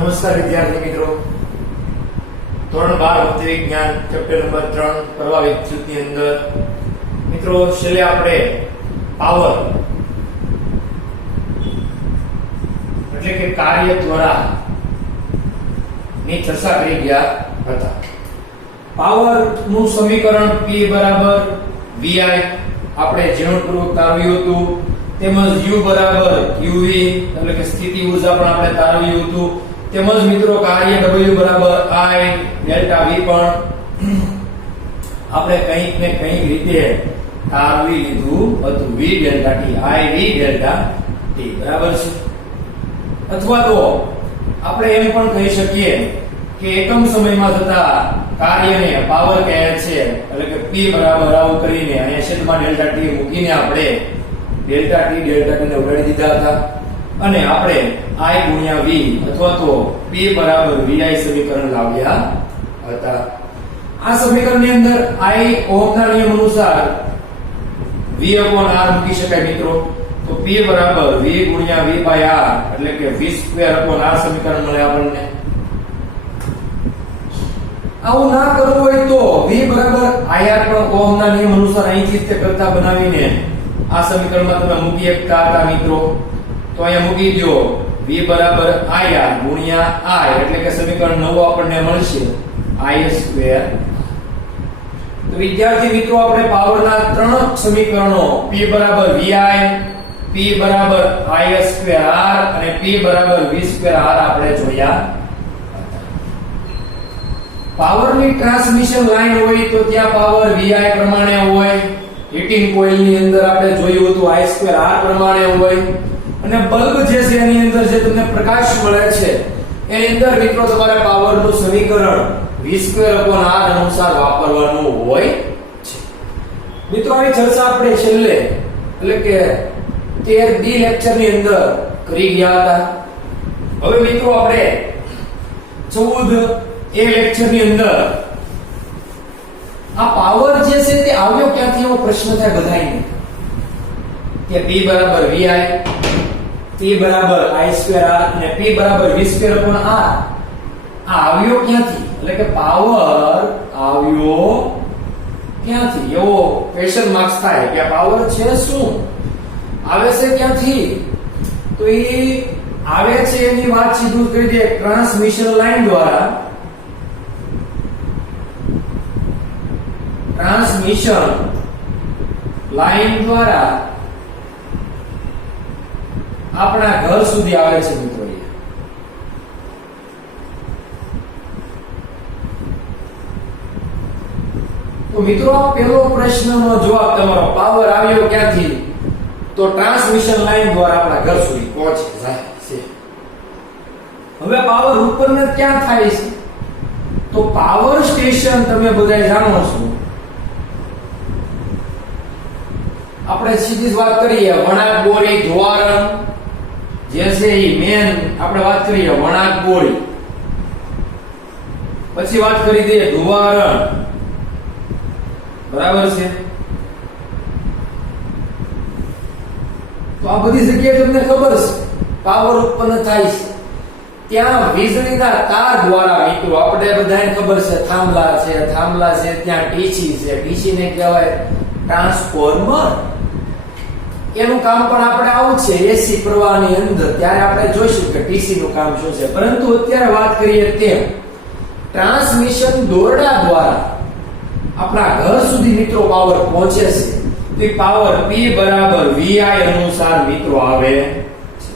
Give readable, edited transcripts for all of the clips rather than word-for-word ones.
નમસ્કાર વિદ્યાર્થી મિત્રો, ધોરણ 12 ભૌતિક વિજ્ઞાન ચેપ્ટર નંબર 3 પ્રવાહ વિદ્યુતની અંદર મિત્રો છેલ્લે આપણે પાવર એટલે કે કાર્ય દ્વારા ની ચર્ચા કરી ગયા હતા. પાવર નું સમીકરણ P બરાબર VI આપણે ઝીણવટપૂર્વક તારવ્યું હતું, તેમજ U બરાબર UV એટલે કે સ્થિતિ ઊર્જા પણ આપણે તારવ્યું હતું, તેમજ મિત્રો કાર્ય W બરાબર I ડેલ્ટા V પણ આપણે કંઈક ને કંઈક રીતે તારવી લીધું હતું. V delta T I V delta T બરાબર છે. અથવા તો આપણે એમ પણ કહી શકીએ કે એકમ સમયમાં થતા કાર્યને પાવર કહે છે, એટલે કે P બરાબર આવું કરીને અહીંયા છેદમાં ડેલ્ટા T મૂકીને આપણે ડેલ્ટા T ને ઉડાડી દીધા હતા અને આપણે I ગુણ્યા V અથવા તો P બરાબર VI સમીકરણ લાવ્યા હતા. આ સમીકરણની અંદર I ઓહમના નિયમ અનુસાર V R મૂકી શકાય મિત્રો. તો P બરાબર V ગુણ્યા V by R એટલે કે V સ્ક્વેર અપોન R સમીકરણ મળે આપણને. આવું ના કરવું હોય તો V બરાબર IR પણ ઓહમના નિયમ અનુસાર અહીંથી તે કરતા બનાવીને આ સમીકરણમાં તમે મૂકી શકતા હતા મિત્રો. તો અહીંયા મૂકી દો V બરાબર IR ગુણ્યા I એટલે કે સમીકરણ 9 આપણને મળશે I સ્ક્વેર. તો વિદ્યાર્થી મિત્રો આપણે પાવરના ત્રણ સમીકરણો P બરાબર VI, P બરાબર I સ્ક્વેર R અને P બરાબર V સ્ક્વેર R આપણે જોયા. પાવરની ટ્રાન્સમિશન લાઈન હોય તો ત્યાં પાવર VI પ્રમાણે હોય, હીટિંગ કોઇલ ની અંદર આપણે જોયું હતું I સ્ક્વેર R પ્રમાણે હોય, અને બલ્બ જે છે એની અંદર જે તમને પ્રકાશ મળે છે એની અંદર મિત્રો તમારે પાવર નું સમીકરણ V સ્ક્વેર અપોન R અનુસાર વાપરવાનું હોય છે. મિત્રો આની ચર્ચા આપણે છેલ્લે એટલે કે 13B લેક્ચર ની અંદર કરી ગયા હતા. હવે મિત્રો આપણે 14A લેક્ચર ની અંદર આ પાવર જે છે તે આવ્યો ક્યાંથી એવો પ્રશ્ન થાય બધાયને કે P બરાબર VI, P બરાબર I સ્ક્વેર R અને P બરાબર V સ્ક્વેર અપોન R આ આવ્યો ક્યાંથી, એટલે કે પાવર આવ્યો ક્યાંથી એવો ક્વેશ્ચન માર્ક્સ થાય કે આ પાવર છે શું, આવે છે ક્યાંથી. તો એ આવે છે એની વાત સીધું કરી દે ટ્રાન્સમિશન લાઈન દ્વારા. ટ્રાન્સમિશન લાઈન દ્વારા આપણા ઘર સુધી આવે છે મિત્રો. તો મિત્રો આ પહેલો પ્રશ્નનો જવાબ તમારો પાવર આવ્યો ક્યાંથી, તો ટ્રાન્સમિશન લાઈન દ્વારા આપણા ઘર સુધી પહોંચે જાય છે. હવે પાવર ઉત્પન્ન ક્યાં થાય છે, તો પાવર સ્ટેશન તમે બધા જાણો છો. આપણે સીધી જ વાત કરીએ વણાક બોરી ધોવારણ જે છે એ મેન આપણે વાત કરીએ વણાક બોરી, પછી વાત કરી દઈએ ધોવારણ બરાબર છે. તો આ બધી જગ્યાએ તમને ખબર છે પાવર ઉત્પન્ન થાય છે. ત્યાં વીજળીના તાર દ્વારા મિત્રો આપણે બધાને ખબર છે થાંભલા છે ત્યાં ટીસી છે, ટીસી ને કહેવાય ટ્રાન્સફોર્મર. એનું કામ પણ આપણે આવું છે એસી પ્રવાહની અંદર, ત્યારે આપણે જોઈશું કે ટીસી નું કામ શું છે. પરંતુ અત્યારે વાત કરીએ તેમ ટ્રાન્સમિશન દોરડા દ્વારા આપણા ઘર સુધી મિત્રો પાવર પહોંચે છે. તો એ પાવર P બરાબર VI અનુસાર મિત્રો આવે છે.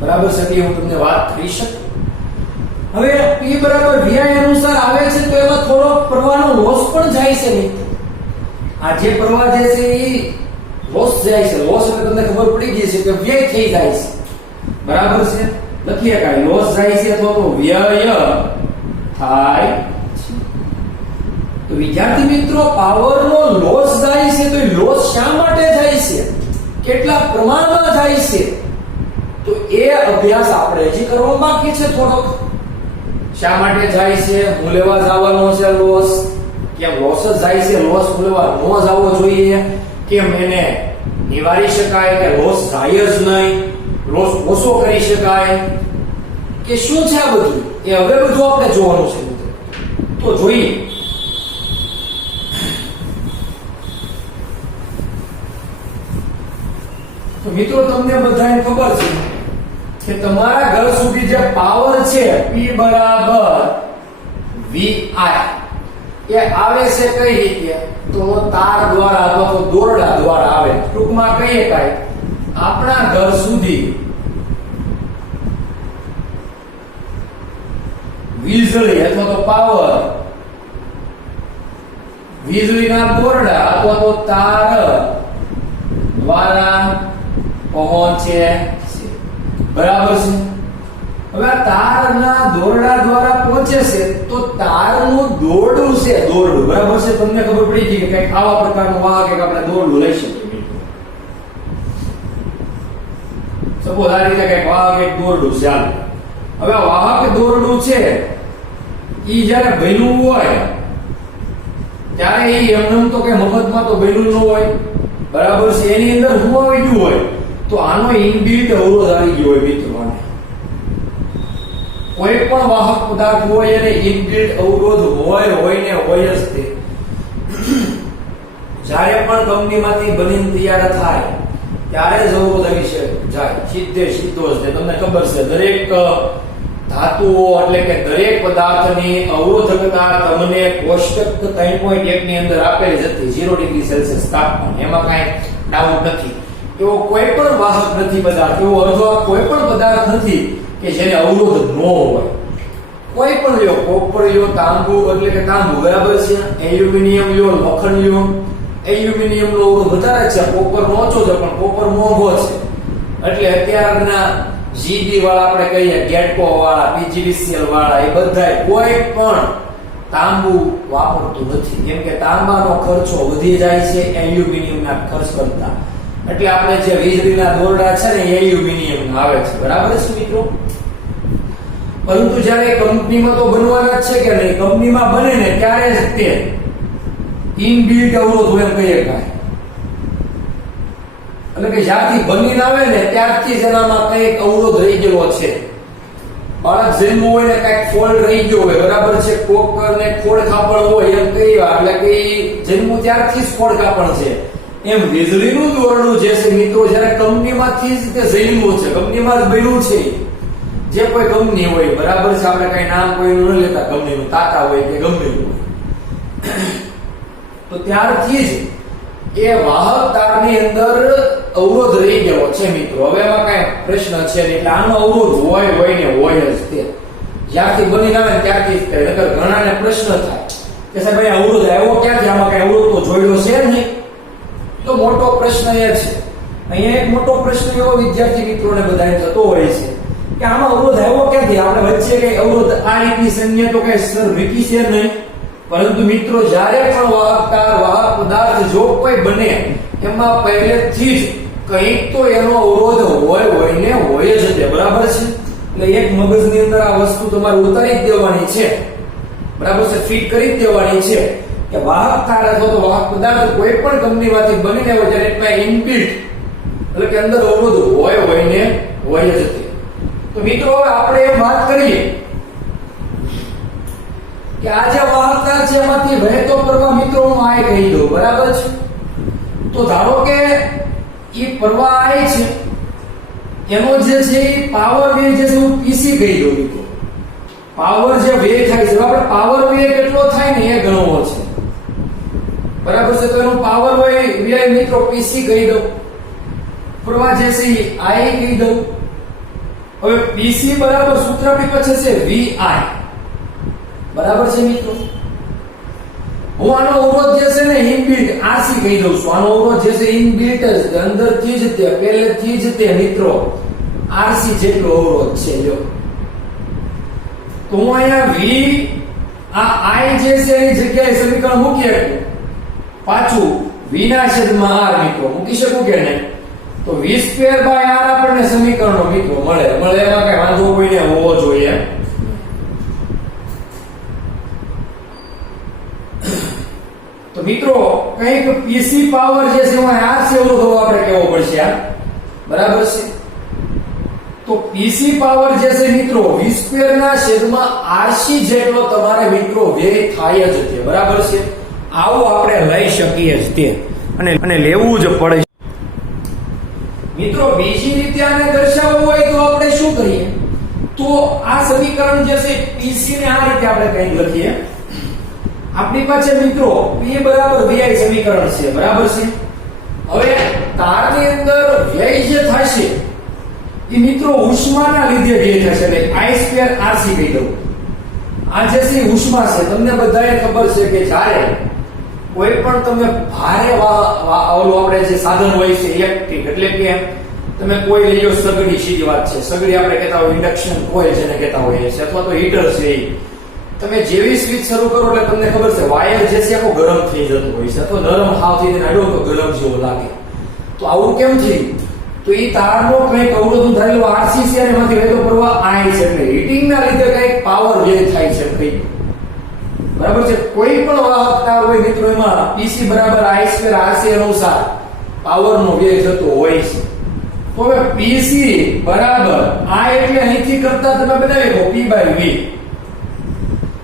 બરાબર છે, હું તમને વાત કરી શકું. હવે P બરાબર VI અનુસાર આવે છે તો એમાં થોડો પ્રવાહનો લોસ પણ જાય છે મિત્રો. આ જે પ્રવાહ જે છે એ લોસ જાય છે. લોસ એટલે તમને ખબર પડી ગઈ છે કે વ્યય થઈ જાય છે. બરાબર છે, લખીએ કાઈ લોસ જાય છે અથવા તો વ્યય થાય. તો વિદ્યાર્થી મિત્રો પાવરનો લોસ જાય છે તો એ લોસ શા માટે જાય છે, કેટલા પ્રમાણમાં જાય છે, તો એ અભ્યાસ આપણે હજી કરવો બાકી છે થોડોક. શા માટે જાય છે, હું લેવા જવાનો છે લોસ, કેમ લોસ જ જાય છે, લોસ લેવા ન જવો જોઈએ, કેમ એને નિવારી શકાય કે લોસ જાય જ નહીં, લોસ ઓછો કરી શકાય. કે શું છે આ બધું, એ હવે બધું આપણે જોવાનું છે મિત્રો. તો જોઈએ. તો મિત્રો તમને બધાને ખબર છે કે તમારા ઘર સુધી જે પાવર છે P બરાબર VI એ આવે છે કઈ રીતે? તો તાર દ્વારા અથવા તો દોરડા દ્વારા આવે. ટૂંકમાં કહીએ કાંઈ આપણા ઘર સુધી વીજળી અથવા તો પાવર વીજળીના દોરડા અથવા તો તાર દ્વારા પહોંચે છે. બરાબર છે. હવે આ તારના દોરડા દ્વારા પહોંચે છે તો તારનું દોરડું છે, દોરડું. બરાબર છે. તમને ખબર પડી ગઈ કે કઈક આવા પ્રકારનું વાહક એક આપણે દોરડું લઈ શકીએ. સપોઝ આ રીતે કઈક વાહક એક દોરડું છે. હવે આ વાહક દોરડું છે ઈ જ્યારે બન્યું હોય ત્યારે એ એમનેમ તો કઈ મફતમાં તો બન્યું ન હોય. બરાબર છે. એની અંદર શું આવી ગયું હોય? તો આનો ઇનબિલ્ટ અવરોધ આવી ગયો હોય મિત્રો. કોઈ પણ વાહક પદાર્થ હોય એને ઇનબિલ્ટ અવરોધ હોય ને હોય જ તે. જ્યારે પણ કંપનીમાંથી બનીને તૈયાર થાય ત્યારે જ અવરોધ આવી છે જાય સીધો જ. તમને ખબર છે દરેક ધાતુઓ એટલે કે દરેક પદાર્થની અવરોધકતા તમને કોષ્ટક 3.1 ની અંદર આપેલી જ હતી. 0 ડિગ્રી સેલ્સિયસ તાપમાન. એમાં કાંઈ ડાઉટ નથી. એવો કોઈ પણ વાહક નથી પદાર્થ, એવો અથવા કોઈ પણ પદાર્થ નથી કે જેને અવરોધ ન હોય. કોઈ પણ લ્યો, કોપર લ્યો, તાંબુ એટલે કે તાંબુ. બરાબર છે. એલ્યુમિનિયમ લ્યો, લોખંડ લ્યો. એલ્યુમિનિયમ નો અવરોધ વધારે છે, કોપર નો ઓછો છે, પણ કોપર મોંઘો છે. એટલે અત્યારના જીબી વાળા આપણે કહીએ, ગેટકો વાળા, પીજીવીસીએલ વાળા, એ બધાય કોઈ પણ તાંબુ વાપરતું નથી. કેમ કે તાંબાનો ખર્ચો વધી જાય છે એલ્યુમિનિયમના ખર્ચ કરતા. એટલે આપણે જે વીજળીના દોરડા છે ને એલ્યુમિનિયમ ના આવે છે. બરાબર છે મિત્રો. પરંતુ જ્યારે કંપનીમાં તો બનવાના જ છે કે નહીં, કંપનીમાં બને ને ત્યારે જ તે ઇનબિલ્ટ અવરોધ હોય એમ કહીએ કાંઈ. એટલે કે જ્યારથી બનીને આવે ને ત્યારથી જ એનામાં કંઈક અવરોધ રહી ગયેલો છે. બાળક જન્મ હોય ને કંઈક ફોલ્ટ રહી ગયો હોય. બરાબર છે. કોકરને ખોડ ખાપણ હોય એમ કહીએ, એટલે કે જન્મ ત્યારથી જ ખોડ ખાપણ છે. એમ વીજળીનું દોરડું જે છે મિત્રો, જ્યારે કંપનીમાંથી જ તે જન્મ્યું છે, કંપનીમાં જ બન્યું છે. જે કોઈ કંપની હોય, બરાબર છે, આપણે કઈ નામ કોઈનું ન લેતા, કંપનીનું તાતા હોય કે ગમે હોય, તો ત્યારથી જ એ વાહક તારની અંદર અવરોધ રહી ગયો છે મિત્રો. હવે એમાં કઈ પ્રશ્ન છે નહીં. એટલે આનો અવરોધ હોય ને હોય જ તે. જ્યારથી બની આવે ત્યારથી જ થાય. નકર ઘણાને પ્રશ્ન થાય કે સાહેબ અહીં અવરોધ આવ્યો ક્યાંથી? આમાં કઈ અવરોધ તો જોયેલો છે નહીં. તો મોટો પ્રશ્ન એ છે. અહીંયા એક મોટો પ્રશ્ન એવો વિદ્યાર્થી મિત્રોને બધાને થતો હોય છે કે આમાં અવરોધ આવ્યો ક્યાંથી? આપણે વચ્ચે કઈ અવરોધ આ રીતની સંજ્ઞા તો કઈ સર વીકી છે નહીં. પરંતુ મિત્રો જ્યારે પણ વાહક પદાર્થ જો કોઈ બને એમાં પહેલેથી જ કંઈક તો એનો અવરોધ હોય ને હોય જ તે. બરાબર છે. એટલે એક મગજની અંદર આ વસ્તુ તમારે ઉતારી જ દેવાની છે. બરાબર છે. ફિટ કરી જ દેવાની છે કે વાહક તાર અથવા તો વાહક પદાર્થ કોઈ પણ કંપનીમાંથી બનીને હોય ત્યારે એટલા ઇનબિલ્ટ એટલે કે અંદર અવરોધ હોય ને હોય જ તે. તો મિત્રો હવે આપણે એમ વાત કરીએ કે આ જે વાહક તાર છે એમાંથી વહેતો પ્રવાહ મિત્રો હું આ કહી દઉં. બરાબર છે. તો ધારો કે એ પ્રવાહ આય છે એનો જે છે એ પાવર વેવ જે છે હું પીસી કહી દઉં મિત્રો. પાવર જે વેવ થાય છે, આપણે પાવર વેવ કેટલો થાય ને એ ગણવો છે. બરાબર છે. તો એનો પાવર વેવ મિત્રો પીસી કહી દઉં. પ્રવાહ જે છે એ આઈ કહી દઉં. હવે પીસી બરાબર સૂત્ર આપણી પાસે છે VI. બરાબર છે મિત્રો. હું આનો અવરોધ જે છે ને ઇનબિલ્ટ RC કહી દઉં છું. આનો અવરોધ જે છે ઇનબિલ્ટ જ અંદરથી જ તે પહેલેથી જ તે મિત્રો RC જેટલો અવરોધ છે. જો તો હું અહીંયા V આ I જે છે એની જગ્યાએ સમીકરણ મૂકી શકું. પાછું V ના છેદમાં R મિત્રો મૂકી શકું કે નહીં? તો V² R આપણને સમીકરણો મિત્રો મળે. એમાં કઈ વાંધો કોઈને હોવો જોઈએ. તો મિત્રો કંઈક પીસી પાવર જે છે એમાં RC અવરોધ આપણે કેવો પડશે. બરાબર છે. तो पीसी पावर જે છે મિત્રો v² ના છેદમાં rc જેટલો તમારે મિત્રો વ્યય થાય જ છે, બરાબર છે? આવું આપણે લઈ શકીએ જ તે અને લેવું જ પડે. મિત્રો બીજી રીતે આને દર્શાવવું હોય તો આપણે શું કરીએ? તો આ સમીકરણ જે છે પીસી ને આ રીતે આપણે કંઈક લખીએ. આપણી પાસે મિત્રો P બરાબર VI સમીકરણ છે, બરાબર છે? હવે તારની અંદર વ્યય જે થશે એ મિત્રો ઉષ્માના લીધે વ્યય થશે, એટલે I2RC કહી દઉં. આ જે છે ઉષ્મા છે. તમને બધાને ખબર છે કે જ્યારે કોઈ પણ તમે ભારે ઓલું આપણે જે સાધન હોય છે ઇલેક્ટ્રિક, એટલે કે તમે કોઈ લઈ લો સગડી, સીધી વાત છે, સગડી આપણે કહેતા હોય ઇન્ડક્શન કોઇલ જેને કહેતા હોઈએ છે, અથવા તો હીટર છે. તમે જેવી સ્વિચ શરૂ કરો એટલે તમને ખબર છે વાયર જે છે આખો ગરમ થઈ જતો હોય છે, અથવા નરમ હાવ થઈ જાય તો ગરમ જેવો લાગે. તો આવું કેમ થયું? તો એ તારનો કંઈક અવરોધ ધારેલો RC છે અને એમાંથી વહેતો પ્રવાહ I છે, એટલે હીટિંગ ના લીધે કંઈક પાવર વ્યય થાય છે કંઈક, બરાબર છે? કોઈ પણ વાહક તાર હોય મિત્રો એમાં PC બરાબર I2RC અનુસાર પાવર નો વ્યય થતો હોય છે. તો હવે PC બરાબર I એટલે અહીંથી કરતા તમે બનાવી દો P/V,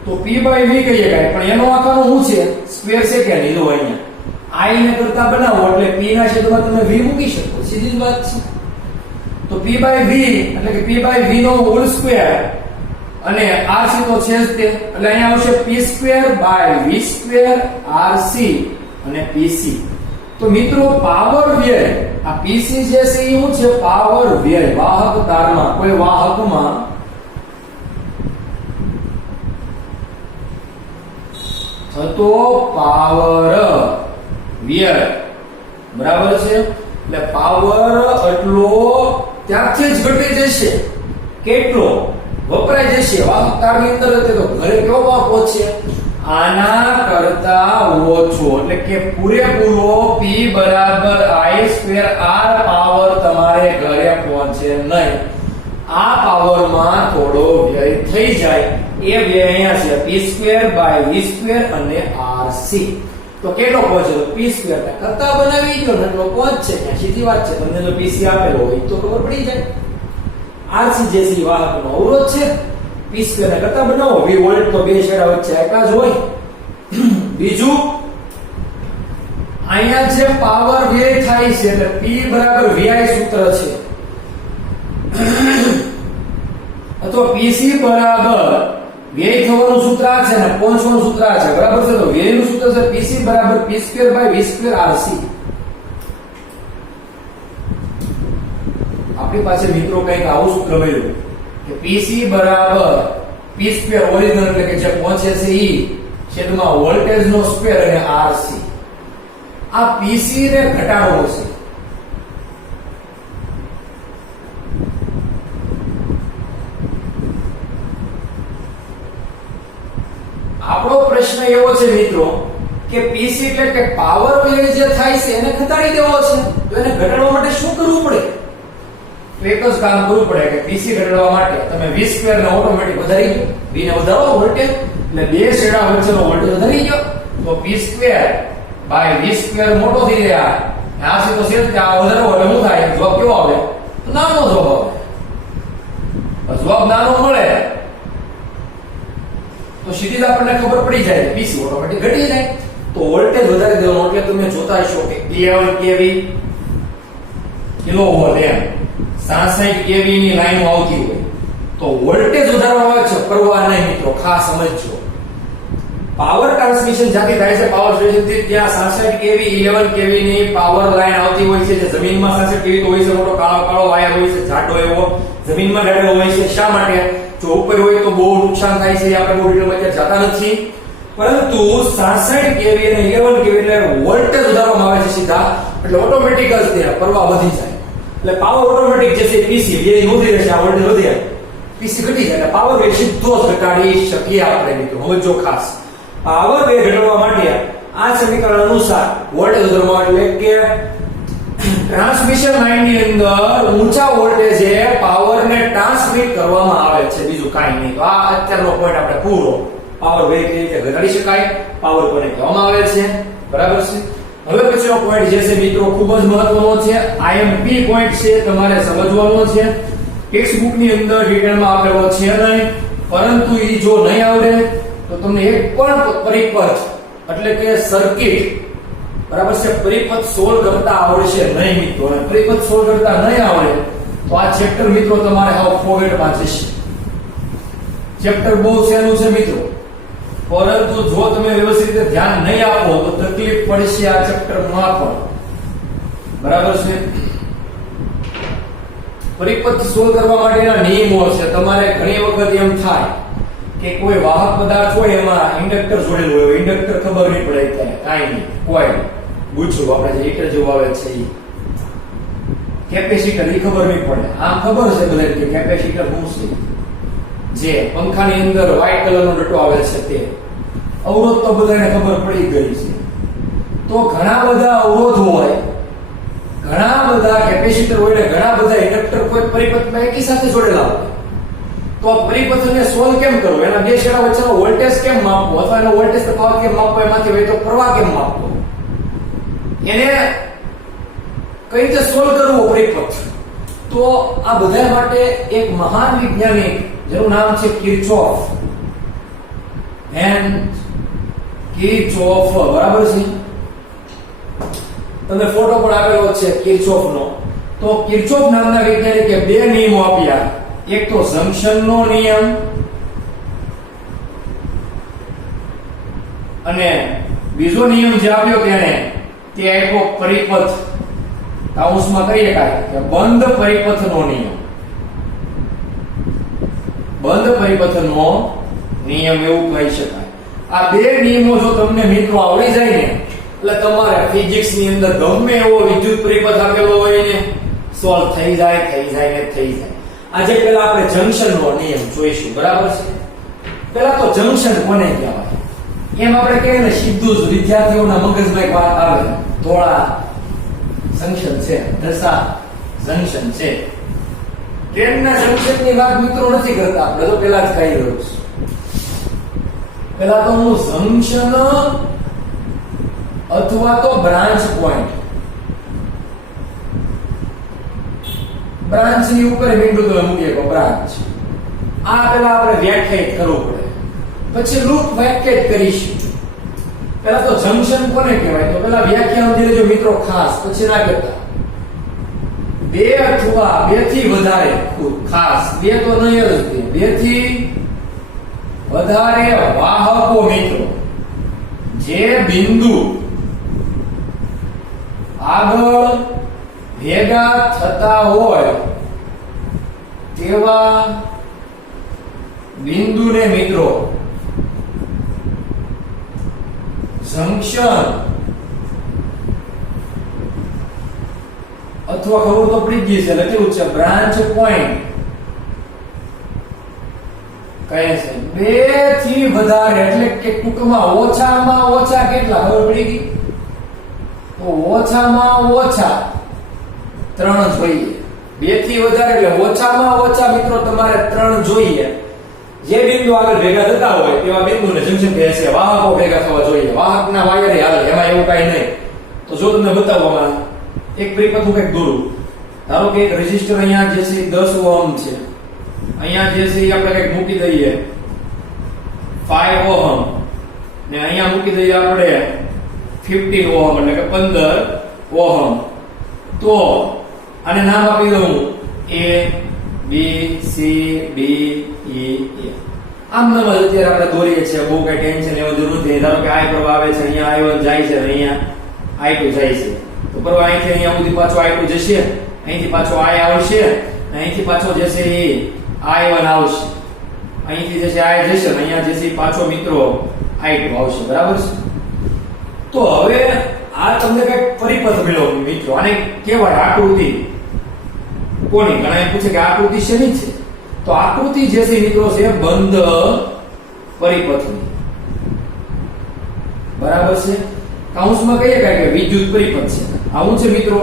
તો P/V કહીએ કાંઈ, પણ એનો આકારનો શું છે? સ્ક્વેર છે કે નહીં? જો અહીંયા I ને કરતા બનાવો એટલે P ના છેદમાં તમે V મૂકી શકો, સીધી જ વાત છે. તો P/V એટલે કે P/V નો હોલ સ્ક્વેર અને RC તો છે જ તે, એટલે અહીંયા આવશે P²/V² RC અને PC. તો મિત્રો પાવર વ્યય આ PC જે છે એ શું છે? પાવર વ્યય વાહક તારમાં, કોઈ વાહકમાં થતો પાવર વ્યય, બરાબર છે? એટલે પાવર એટલો ત્યાંથી જ ઘટી જશે. કેટલો વપરાય જશે વાહક તારની અંદર? તો ઘરે કેવો પાવર પહોંચે? આના કરતા ઓછો, એટલે કે પૂરેપૂરો P બરાબર I²R પાવર તમારે ઘરે પહોંચે નહીં. આ પાવરમાં થોડો વ્યય થઈ જાય, એ વ્યય અહીંયા છે P²/V² અને RC. તો કેટલો પહોંચે? તો P² કરતા બનાવી દો ને એટલો પહોંચશે, ત્યાં સીધી વાત છે. તમને જો PC આપેલો હોય તો ખબર પડી જાય. RC જે છે વાહકનો અવરોધ છે, P² કરતા બનાવો. V વોલ્ટ તો બે છેડા વચ્ચે આપ્યા જ હોય. બીજું અહીંયા જે પાવર વ્યય થાય છે એટલે P બરાબર VI સૂત્ર છે, અથવા PC બરાબર વ્યય થવાનું સૂત્ર આ છે ને પહોંચવાનું સૂત્ર આ છે, બરાબર છે? તો વ્યયનું સૂત્ર છે PC બરાબર P²/V² RC. આપણી પાસે મિત્રો કંઈક આવું સૂત્ર મળ્યું કે PC બરાબર P² ઓરિજિનલ એટલે કે જે પહોંચે છે ઈ છેદમાં વોલ્ટેજ નો સ્ક્વેર અને RC. આ PC ને ઘટાડવો છે. આપણો પ્રશ્ન એવો છે મિત્રો કે PC એટલે કે પાવર વ્યય જે થાય છે એને ઘટાડી દેવો છે, તો એને ઘટાડવા માટે શું કરવું પડે? તો એક જ કામ કરવું પડે કે PC ઘટાડવા માટે તમે V² ને ઓટોમેટિક વધારી દો. V ને વધારો વોલ્ટેજ, એટલે બે છેડા વચ્ચેનો વોલ્ટેજ વધારી ગયો, તો P²/V² મોટો થઈ જાય. આ છે તો છે કે આ વધારો એટલે શું થાય? જવાબ કેવો આવે? તો નાનો જવાબ આવે. જવાબ નાનો મળે તો સીધી જ આપણને ખબર પડી જાય કે PC ઓટોમેટિક ઘટી જાય. તો વોલ્ટેજ વધારી દેવાનો, એટલે તમે જોતા હશો કે 11 kV કિલોવોલ્ટ એમ 66 kV ની લાઈન આવતી હોય તો વોલ્ટેજ વધારવામાં આવે છે, પરવા નહીં મિત્રો, ખાસ સમજજો. પાવર ટ્રાન્સમિશન જ્યાંથી થાય છે પાવર સ્ટેશનથી, ત્યાં 66 kV 11 kV ની પાવર લાઈન આવતી હોય છે. જે જમીનમાં 66 kV તો હોય છે, મોટો કાળો કાળો વાયર હોય છે, જાડો એવો, જમીનમાં જાડો હોય છે. શા માટે? જો ઉપર હોય તો બહુ નુકસાન થાય છે, આપણે બહુ ડિટેલમાં જતા નથી. પરંતુ 66 kV અને 11 kV એટલે વોલ્ટેજ વધારવામાં આવે છે સીધા, એટલે ઓટોમેટિક જ ત્યાં પ્રવાહ વધી જાય. એટલે પાવર ઓટોમેટિક જે છે PC જે વધી રહેશે, આ વોલ્ટેજ વધે, PC ઘટી જાય. એટલે પાવર વેવ સીધો જ ઘટાડી શકીએ આપણે મિત્રો. હવે જો ખાસ પાવર વેવ ઘટાડવા માટે આ સમીકરણ અનુસાર વોલ્ટેજ વધારવા એટલે કે ટ્રાન્સમિશન લાઇનની અંદર ઊંચા વોલ્ટેજે પાવરને ટ્રાન્સમિટ કરવામાં આવે છે, બીજું કાંઈ નહીં. તો આ અત્યારનો પોઈન્ટ આપણે પૂરો. પાવર વેવ કેવી રીતે ઘટાડી શકાય, પાવર કોને કહેવામાં આવે છે, બરાબર છે? હવે પછીનો પોઈન્ટ જે છે મિત્રો ખૂબ જ મહત્વનો છે, IMP પોઈન્ટ છે, તમારે સમજવાનો છે. ટેક્સ્ટ બુક ની અંદર ડિટેલમાં આપેલો છે નહીં, પરંતુ એ જો નહીં આવડે તો તમને એક પણ પરિપથ એટલે કે સર્કિટ બરાબર છે પરિપથ સોલ્વ કરતા આવડશે નહીં મિત્રો. અને પરિપથ સોલ્વ કરતા નહીં આવડે તો આ ચેપ્ટર મિત્રો તમારે હાવ ફોરગેટ માં જશે. ચેપ્ટર બહુ સહેલું છે મિત્રો, પરંતુ જો તમે વ્યવસ્થિત રીતે ધ્યાન નહીં આપો તો તકલીફ પડશે આ ચેપ્ટરમાં પણ. બરાબર છે. પરિપથ સોલ્વ કરવા માટેના નિયમો છે. તમારે ઘણી વખત એમ થાય કે કોઈ વાહક પદાર્થ હોય એમાં ઇન્ડક્ટર જોડેલું હોય, ઇન્ડક્ટર ખબર નહીં પડે ત્યારે કાઈ નહીં કોઈ પૂછું આપણે જે હીટર જેવું આવે છે એ કેપેસિટર એ ખબર નહીં પડે. આમ ખબર છે ભલે કે કેપેસિટર શું છે, જે પંખાની અંદર વ્હાઈટ કલરનો ડટ્ટો આવે છે તે અવરોધ તો બધાને ખબર પડી ગઈ છે. તો ઘણા બધા અવરોધ હોય, ઘણા બધા કેપેસિટર હોય ને ઘણા બધા ઇન્ડક્ટર કોઈ પરિપથમાં એકી સાથે જોડેલા હોય, તો આ પરિપથને સોલ્વ કેમ કરવો, એના બે છેડા વચ્ચેનો વોલ્ટેજ કેમ માપવો અથવા એનો વોલ્ટેજ તફાવત કેમ માપવો, એમાંથી હોય તો પ્રવાહ કેમ માપવો, એને કઈ રીતે સોલ્વ કરવો પરિપથ. તો આ બધા માટે એક મહાન વૈજ્ઞાનિક જેનું નામ છે કિર્ચોફ એન્ડ કિર્ચોફ. બરાબર છે. તમને ફોટો પણ આપેલો છે કિર્ચોફનો. તો કિર્ચોફ નામના વૈજ્ઞાનિકે બે નિયમો આપ્યા. એક તો જંક્શનનો નિયમ અને બીજો નિયમ જે આપ્યો તેને તે આપ્યો પરિપથ, કાઉન્સમાં કહી શકાય કે બંધ પરિપથનો નિયમ. બંધ પરિપથનો નિયમ એવું કહી શકાય. આ બે નિયમો જો તમને મિત્રો આવડી જાય ને એટલે તમારે ફિઝિક્સ ની અંદર ગમે એવો વિદ્યુત પરિપથ આપેલો હોય ને સોલ્વ થઈ જાય. આજે પહેલા આપણે જંક્શન નો નિયમ જોઈશું. બરાબર છે. પહેલા તો જંક્શન કોને કહેવાય એમ આપણે કહીએ ને સીધું જ વિદ્યાર્થીઓના મગજમાં એક વાત આવે, ધોળા જંક્શન છે, દશા જંક્શન છે. ટ્રેનના જંક્શનની વાત મિત્રો નથી કરતા આપણે, તો પહેલા જ કહી રહ્યો છું. પહેલા તો હું જંક્શન અથવા તો બ્રાન્ચ પોઈન્ટ, બ્રાન્ચ ની ઉપર બિંદુ તો મૂકીએ તો બ્રાન્ચ, આ પહેલા આપણે વ્યાખ્યાયિત કરવું પડે, પછી લૂપ વ્યાખ્યાયિત કરીશું. પહેલા તો જંક્શન કોને કહેવાય તો પહેલા વ્યાખ્યા સમજી લેજો મિત્રો ખાસ, પછી ના કહેતા. બે અથવા બે થી વધારે, ખાસ બે તો નહીં જ, બે થી વધારે વાહકો મિત્રો જે બિંદુ આગળ ભેગા થતા હોય તેવા બિંદુને મિત્રો જંક્શન અથવા ખબર તો પડી ગઈ છે, લખેલું છે બ્રાન્ચ પોઈન્ટ કહે છે. બે થી વધારે એટલે કે ટૂંકમાં ઓછામાં ઓછા કેટલા ખબર પડી ગઈ? તો ઓછામાં ઓછા 3 જોઈએ. બે થી વધારે એટલે ઓછામાં ઓછા મિત્રો તમારે 3 જોઈએ. જે બિંદુ આગળ ભેગા થતા હોય તેવા બિંદુને જંક્શન કહે છે. વાહકો ભેગા થવા જોઈએ, વાહકના વાયર હાલે, એમાં એવું કાઈ નહીં. તો જો તમને બતાવવામાં એક પરિપથ હું કંઈક દોરું. ધારો કે એક રેઝિસ્ટર અહીંયા જે છે 10 ઓહમ છે, અહીંયા જે છે આપણે કંઈક મૂકી દઈએ 5 ઓહમ, ને અહીંયા મૂકી દઈએ આપણે 15 ઓહમ એટલે કે 15 ઓહમ. તો આને નામ આપી દઉં A B C D E A. આમ નામ અત્યારે આપણે દોરીએ છીએ, બહુ કઈ ટેન્શન લેવા જરૂર નથી. ધારો કે I પ્રવાહ આવે છે, અહીંયા I1 જાય છે, અહીંયા I2 જાય છે. તો પ્રવાહ અહીંથી અહીંયા સુધી પાછો I2 જશે, અહીંથી પાછો I આવશે, અહીંથી પાછો જશે એ I1 આવશે, અહીંથી જશે I જશે, અહીંયા જશે પાછો મિત્રો I2 આવશે. બરાબર છે. તો હવે આ તમને કઈ પરિપથ મળ્યો મિત્રો, આને કહેવાય આકૃતિ. કોની ઘણા એમ પૂછે કે આકૃતિ શેની છે? તો આકૃતિ જે છે મિત્રો છે બંધ પરિપથની. બરાબર છે. કાઉન્સમાં કહીએ કે વિદ્યુત પરિપથ છે. આવું છે મિત્રો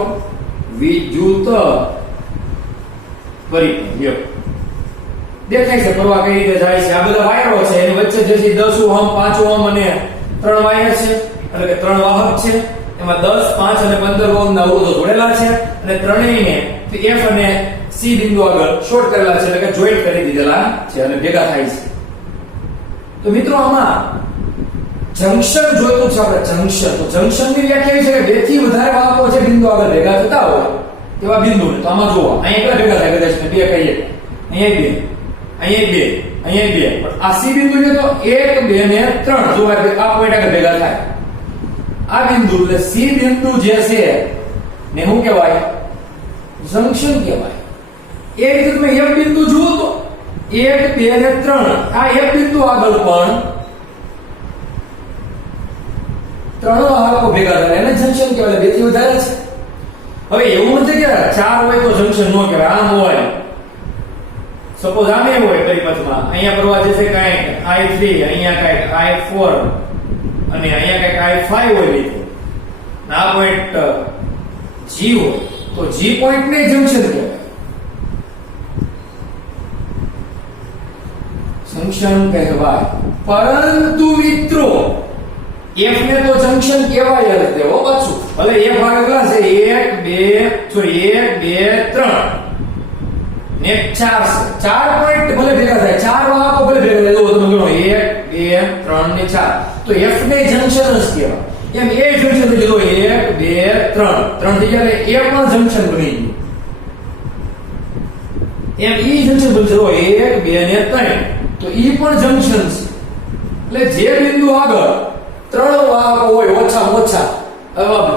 વિદ્યુત પરિપથ. દેખાય છે પ્રવાહ કઈ રીતે જાય છે. આ બધા વાયરો છે, એની વચ્ચે જે છે 10 ઓહમ, 5 ઓહમ અને 3 વાયર છે, એટલે કે 3 વાહક છે. એમાં 10, 5 અને 15 ઓહમ ના અવરોધો જોડેલા છે, અને ત્રણેયને F અને C સી બિંદુ આગળ શોર્ટ કરેલા છે એટલે કે જોઈન્ટ કરી દીધેલા છે અને ભેગા થાય છે. તો મિત્રો આમાં જંક્શન જોઈતું છે આપણે જંક્શન. તો જંક્શન ની વ્યાખ્યા છે કે બે થી વધારે વાહકો જે બિંદુ આગળ ભેગા થતા હોય તેવા બિંદુને. તો આમાં જુઓ અહીંયા કેટલા ભેગા થાય કદાચ બે કહીએ, અહીંયા બે, અહીંયા બે, અહીંયા બે, પણ આ સી બિંદુ છે તો 1 2 ને 3 જો આ પોઈન્ટ આગળ ભેગા થાય આ બિંદુ એટલે સી બિંદુ જે છે ને શું કહેવાય? જંક્શન કહેવાય. એ રીતે તમે એક બિંદુ જુઓ તો 1 2 ને 3 આ એક બિંદુ આગળ પણ 3 વાહકો ભેગા થાય એને જંક્શન કહેવાય. બે થી વધારે છે. હવે એવું નથી કે 4 હોય તો જંક્શન ન કહેવાય. આમ હોય સપોઝ આમે હોય પરિપથમાં અહીંયા પ્રવાહ જે છે કાંઈક I3 અહીંયા કાંઈક I4 અને અહીંયા કાંઈક I5 હોય મિત્રો. આ પોઈન્ટ G હોય તો G પોઈન્ટ ને જંક્શન કહેવાય. જંક્શન કહેવાય. પરંતુ મિત્રો F ને તો જંક્શન કહેવાય જ દેવો પાછું. ભલે F આગળ છે 1 2 3 ને 4 4 પોઈન્ટ ભલે ભેગા થાય, 4 વાહકો ભલે ભેગા થાય. તો તમે ગણો 1 2 3 ને 4 તો F ને જંક્શન જ કહેવાય. એમ એ જંક્શન થઈ ગયું 1 2 3 3 થી જ્યારે એ પણ જંક્શન બની ગયું. એમ ઈ જંક્શન બની ગયું 1 2 ને 3 તો ઈ પણ જંક્શન છે. એટલે જે બિંદુ આગળ 3 વાહકો હોય ઓછામાં ઓછા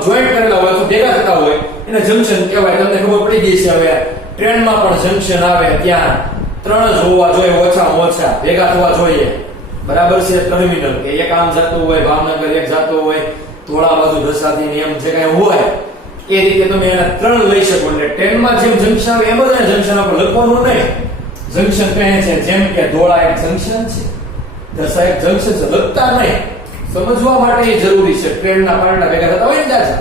જોઈન્ટ કરેલા હોય તો ભેગા થતા હોય એને જંક્શન કહેવાય. તમને ખબર પડી ગઈ છે હવે ટ્રેનમાં પણ જંક્શન આવે ત્યાં 3 જ હોવા જોઈએ ઓછામાં ઓછા ભેગા થવા જોઈએ. બરાબર છે? ટર્મિનલ કે એક આમ જતું હોય ભાવનગર, એક જતો હોય ધોળા બાજુ દસાથી ને એમ જે કાંઈ હોય એ રીતે તમે એને 3 લઈ શકો. એટલે ટ્રેનમાં જેમ જંક્શન આવે એમ જ જંક્શન આપણે લખવાનું નહીં. જંક્શન કહે છે જેમ કે ધોળા એક જંક્શન છે, દસા એક જંક્શન છે, લખતા નહીં. સમજવા માટે એ જરૂરી છે. ટ્રેનના પારડા ભેગા થતા હોય ને દાદા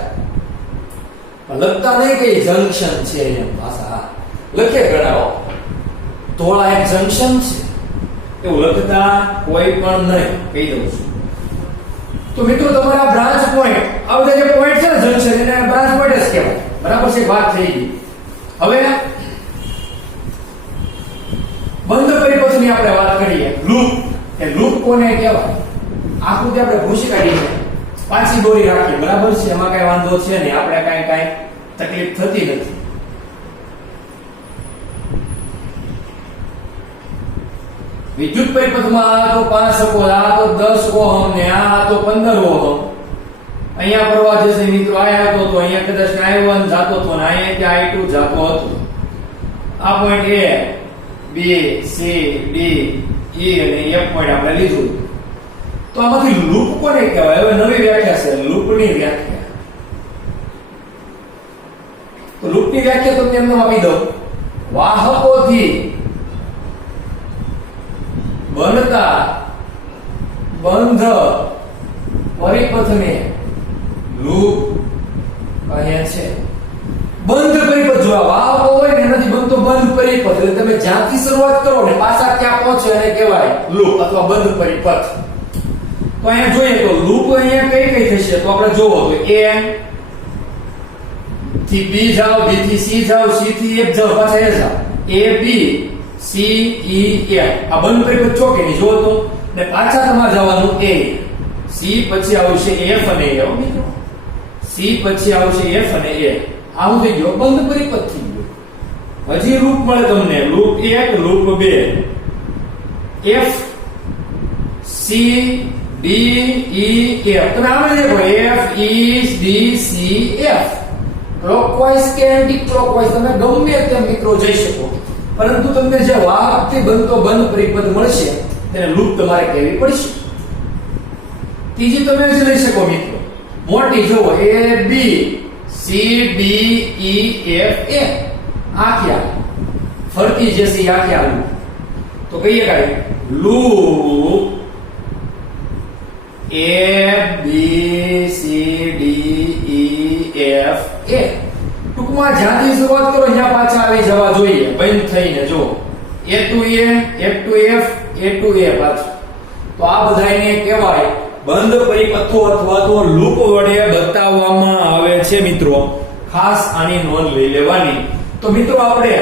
લખતા નહીં કે જંક્શન છે એમ ભાષા લખે ગણાવો ધોળા એક જંક્શન છે એવું લખતા કોઈ પણ નહીં કહી દઉં છું. તો મિત્રો તમારા બ્રાન્ચ પોઈન્ટ આ બધા જે પોઈન્ટ છે ને જંક્શન એને બ્રાન્ચ પોઈન્ટ જ કહેવાય. બરાબર છે? વાત થઈ ગઈ. હવે બંધ પરિપથની આપણે વાત કરીએ. લૂપ એ લૂપ કોને કહેવાય? આકૃતિ આપણે ભૂસી કાઢી છે, પાછી દોરી રાખી. બરાબર છે? એમાં કઈ વાંધો છે નહીં, આપણે કઈ તકલીફ થતી નથી. વિદ્યુત પરિપથમાં આ તો 5 સપોઝ આ તો 10 ઓહમ ને આ તો 15 ઓહમ. અહીંયા પ્રવાહ જે છે મિત્રો આયા હતો તો અહીંયા કદાચ I1 જાતો હતો ને અહીંયા I2 જાતો હતો. આ point A B C D E અને F પોઈન્ટ આપણે લીધું. તો આમાંથી લૂપ કોને કહેવાય? હવે નવી વ્યાખ્યા છે લૂપની વ્યાખ્યા. તો લૂપની વ્યાખ્યા તમને એમને આપી દઉં. વાહકોથી બનતા બંધ પરિપથને લૂપ કહે છે. બંધ પરિપથ જો વાહકો હોય ને એનાથી બનતો બંધ પરિપથ એટલે તમે જ્યાંથી શરૂઆત કરો ને પાછા ક્યાં પહોંચે એને કહેવાય લૂપ અથવા બંધ પરિપથ. તો અહીંયા જોઈએ તો લૂપ અહીંયા કઈ થશે તો આપણે જોવો તો A થી B જાઓ, B થી C જાઓ, C થી F જાઓ, પાછા A જાઓ, A B C E F આ બંધ પરિપથ છો કે નહીં જોવો તો ને પાછા તમારે જવાનું A C પછી આવશે F અને A. મિત્રો C પછી આવશે F અને A. આવું થઈ ગયો બંધ પરિપથ થઈ ગયો. હજી લૂપ મળે તમને loop 1 loop 2 F C D E F. તમે આમ લખો F E D C F clockwise કે એન્ટી ક્લોકવાઇઝ તમે ગમે તેમ મિત્રો જઈ શકો. પરંતુ તમને જે વાહકથી બનતો બંધ પરિપથ મળશે તેને લૂપ તમારે કહેવી પડશે. ત્રીજી તમે જ લઈ શકો મિત્રો મોટી જોવો A B C D E F A આખ્યા ફરતી જે છે આખ્યા લૂપ. તો કહીએ કાઈ loop A B C D E F A. ટૂંકમાં જ્યાંથી શરૂઆત કરો ત્યાં પાછા આવી જવા જોઈએ બંધ થઈને. જો A to A, F to F, A to A પાછું. તો આ બધાને કહેવાય બંધ પરિપથો અથવા તો લૂપ વડે બતાવવામાં આવે છે મિત્રો. ખાસ આની નોંધ લઈ લેવાની. તો મિત્રો આપણે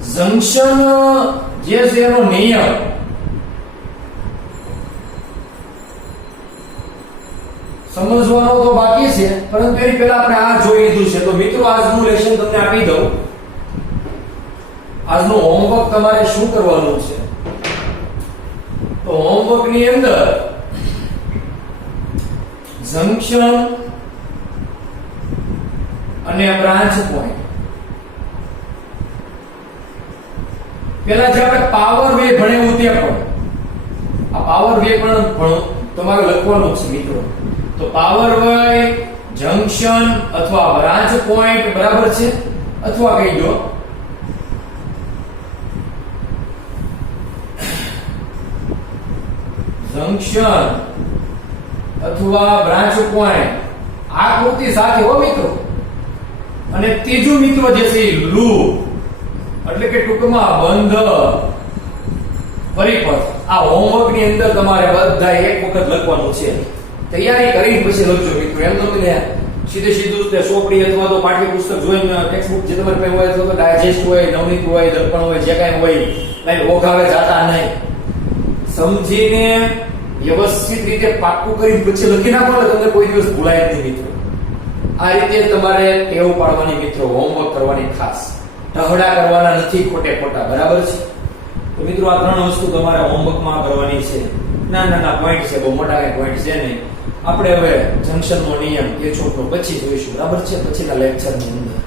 જંક્શન જે છે એનો નિયમ સમજવાનો તો બાકી છે, પરંતુ એની પહેલા આપણે આ જોઈ લીધું છે. તો મિત્રો આજનું લેસન તમને આપી દઉં. આજનું હોમવર્ક તમારે શું કરવાનું છે? તો હોમવર્ક ની અંદર જંક્શન અને બ્રાન્ચ પોઈન્ટ, પેલા જે આપણે પાવર વે ભણ્યું તે પણ આ પાવર વે પણ તમારે લખવાનું છે મિત્રો. તો પાવર વે, જંક્શન અથવા બ્રાન્ચ પોઈન્ટ બરાબર છે, અથવા કહી દો જંક્શન અથવા બ્રાન્ચ પોઈન્ટ આકૃતિ સાથે હો મિત્રો. અને ત્રીજું મિત્રો જે છે લૂપ, એટલે કે ટૂંકમાં બંધ પરિપથ. આ હોમવર્ક ની અંદર તમારે બધા એક વખત લખવાનું છે. તૈયારી કરીને પછી લખજો મિત્રો. એમ તમને સીધું તે ચોપડી અથવા તો પાઠ્યપુસ્તક જોઈને ટેક્સ્ટબુક જે તમારે પાસે હોય અથવા તો ડાયજેસ્ટ હોય, નવનીત હોય, દર્પણ હોય, જે કાંઈ હોય કઈ ઓઘાવે જાતા નહીં. સમજીને વ્યવસ્થિત રીતે પાક્કું કરીને પછી લખી નાખો એટલે તમને કોઈ દિવસ ભૂલાય નહીં મિત્રો. આ રીતે તમારે ટેવ પાડવાની મિત્રો, હોમવર્ક કરવાની ખાસ. ઢહડા કરવાના નથી ખોટે ખોટા, બરાબર છે? તો મિત્રો આ ત્રણ વસ્તુ તમારે હોમવર્કમાં કરવાની છે. નાના પોઈન્ટ છે, બહુ મોટા કઈ પોઈન્ટ છે નહીં. આપણે હવે જંક્શનનો નિયમ એ છોકરો પછી જોઈશું, બરાબર છે? પછીના લેક્ચરની અંદર.